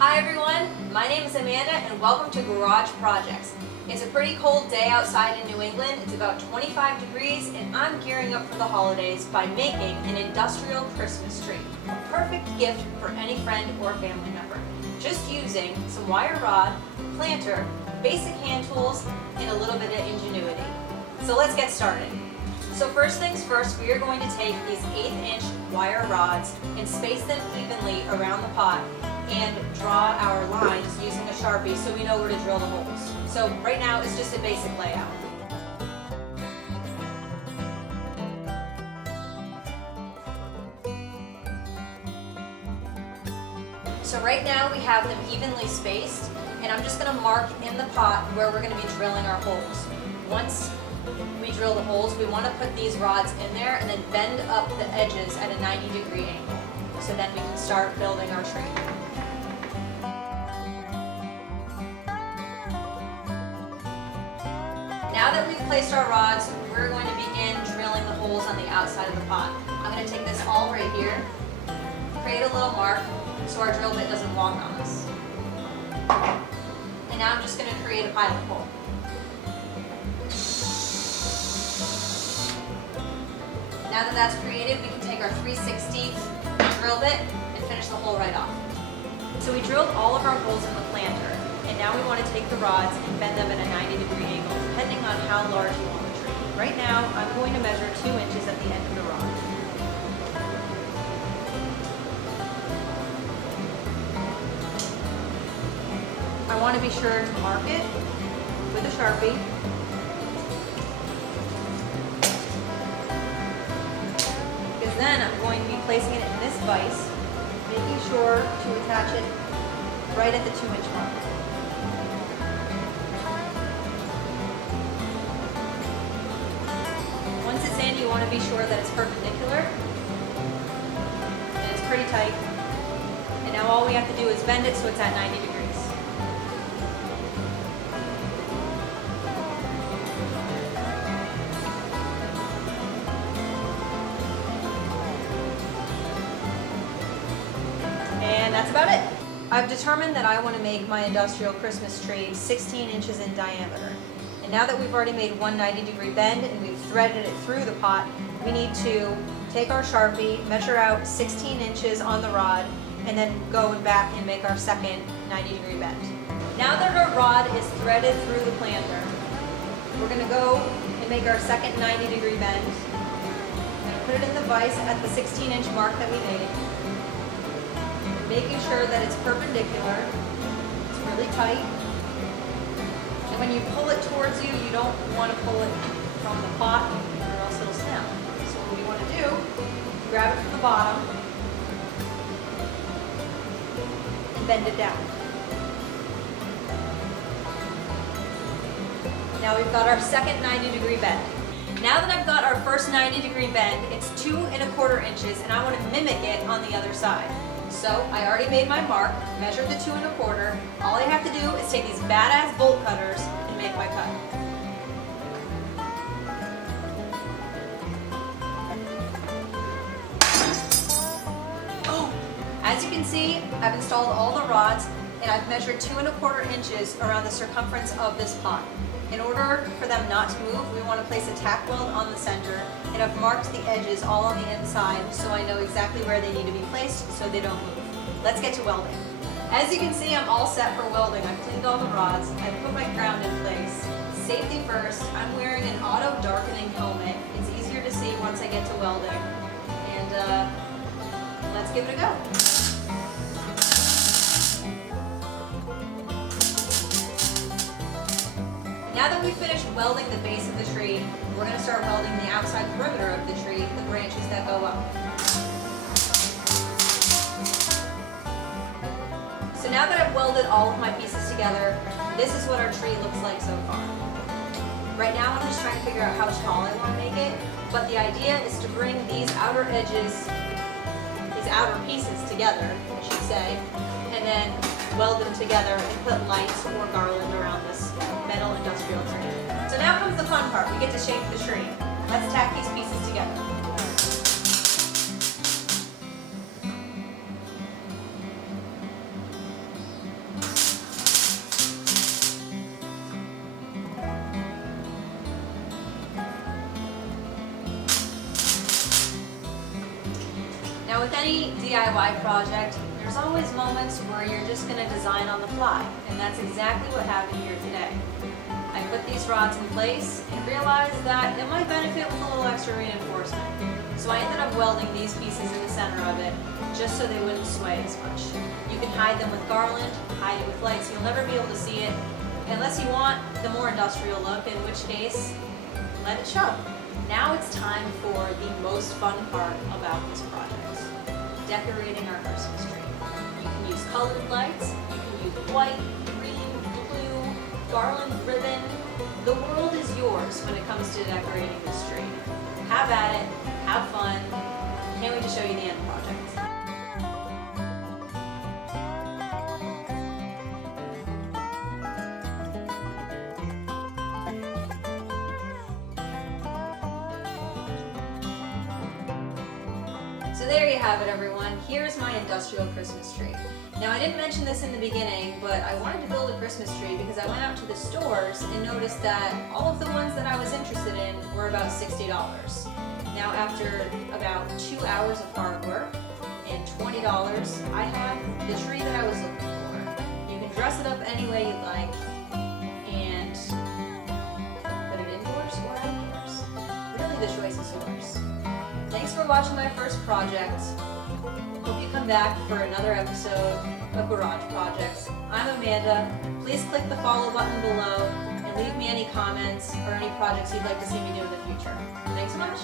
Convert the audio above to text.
Hi everyone, my name is Amanda and welcome to Garage Projects. It's a pretty cold day outside in New England. It's about 25 degrees and I'm gearing up for the holidays by making an industrial Christmas tree. A perfect gift for any friend or family member. Just using some wire rod, planter, basic hand tools, and a little bit of ingenuity. So let's get started. So first things first, we are going to take these 1/8" wire rods and space them evenly around the pot and draw our lines using a Sharpie so we know where to drill the holes. So right now it's just a basic layout. So right now we have them evenly spaced and I'm just going to mark in the pot where we're going to be drilling our holes. Once we drill the holes, we want to put these rods in there and then bend up the edges at a 90-degree angle. So then we can start building our tree. Now that we've placed our rods, we're going to begin drilling the holes on the outside of the pot. I'm going to take this all right here, create a little mark so our drill bit doesn't walk on us. And now I'm just going to create a pilot hole. Now that that's created, we can take our 3/16 drill bit and finish the hole right off. So we drilled all of our holes in the planter, and now we want to take the rods and bend them at a 90-degree angle, depending on how large you want the tree. Right now, I'm going to measure 2 inches at the end of the rod. I want to be sure to mark it with a Sharpie. Because then I'm going to be placing it in this vise, making sure to attach it right at the 2-inch mark. Once it's in, you want to be sure that it's perpendicular and it's pretty tight. And now all we have to do is bend it so it's at 90 degrees. And that's about it. I've determined that I want to make my industrial Christmas tree 16 inches in diameter. And now that we've already made one 90-degree bend and we've threaded it through the pot, we need to take our Sharpie, measure out 16 inches on the rod, and then go back and make our second 90-degree bend. Now that our rod is threaded through the planter, we're going to go and make our second 90-degree bend. I'm going to put it in the vise at the 16-inch mark that we made. Making sure that it's perpendicular, it's really tight, and when you pull it towards you, you don't want to pull it from the pot or else it'll snap. So what you want to do, grab it from the bottom and bend it down. Now we've got our second 90-degree bend. Now that I've got our first 90-degree bend, it's 2 1/4 inches and I want to mimic it on the other side. So I already made my mark, measured the 2 1/4. All I have to do is take these badass bolt cutters and make my cut. Oh! As you can see, I've installed all the rods and I've measured 2 1/4 inches around the circumference of this pot. In order for them not to move, we want to place a tack weld on the center, and I've marked the edges all on the inside so I know exactly where they need to be placed so they don't move. Let's get to welding. As you can see, I'm all set for welding. I've cleaned all the rods, I've put my ground in place. Safety first, I'm wearing an auto darkening helmet. It's easier to see once I get to welding. And let's give it a go. Now that we've finished welding the base of the tree, we're going to start welding the outside perimeter of the tree, the branches that go up. So now that I've welded all of my pieces together, this is what our tree looks like so far. Right now I'm just trying to figure out how tall I want to make it, but the idea is to bring these outer edges, these outer pieces together, I should say, and then weld them together and put lights or garland around this metal industrial tree. So now comes the fun part. We get to shape the tree. Let's tack these pieces together. Now with any DIY project, there's always moments where you're just going to design on the fly, and that's exactly what happened here today. I put these rods in place and realized that it might benefit with a little extra reinforcement. So I ended up welding these pieces in the center of it just so they wouldn't sway as much. You can hide them with garland, hide it with lights, you'll never be able to see it unless you want the more industrial look, in which case, let it show. Now it's time for the most fun part about this project, decorating our Christmas tree. You can use colored lights, you can use white, green, blue, garland, ribbon. The world is yours when it comes to decorating this tree. Have at it, have fun. Can't wait to show you the end project. So there you have it, everyone. Here's my industrial Christmas tree. Now I didn't mention this in the beginning, but I wanted to build a Christmas tree because I went out to the stores and noticed that all of the ones that I was interested in were about $60. Now after about 2 hours of hard work and $20, I have the tree that I was looking for. You can dress it up any way you'd like and put it indoors or outdoors. Really, the choice is yours. Thanks for watching my first project. Hope you come back for another episode of Garage Projects. I'm Amanda. Please click the follow button below and leave me any comments or any projects you'd like to see me do in the future. Thanks so much.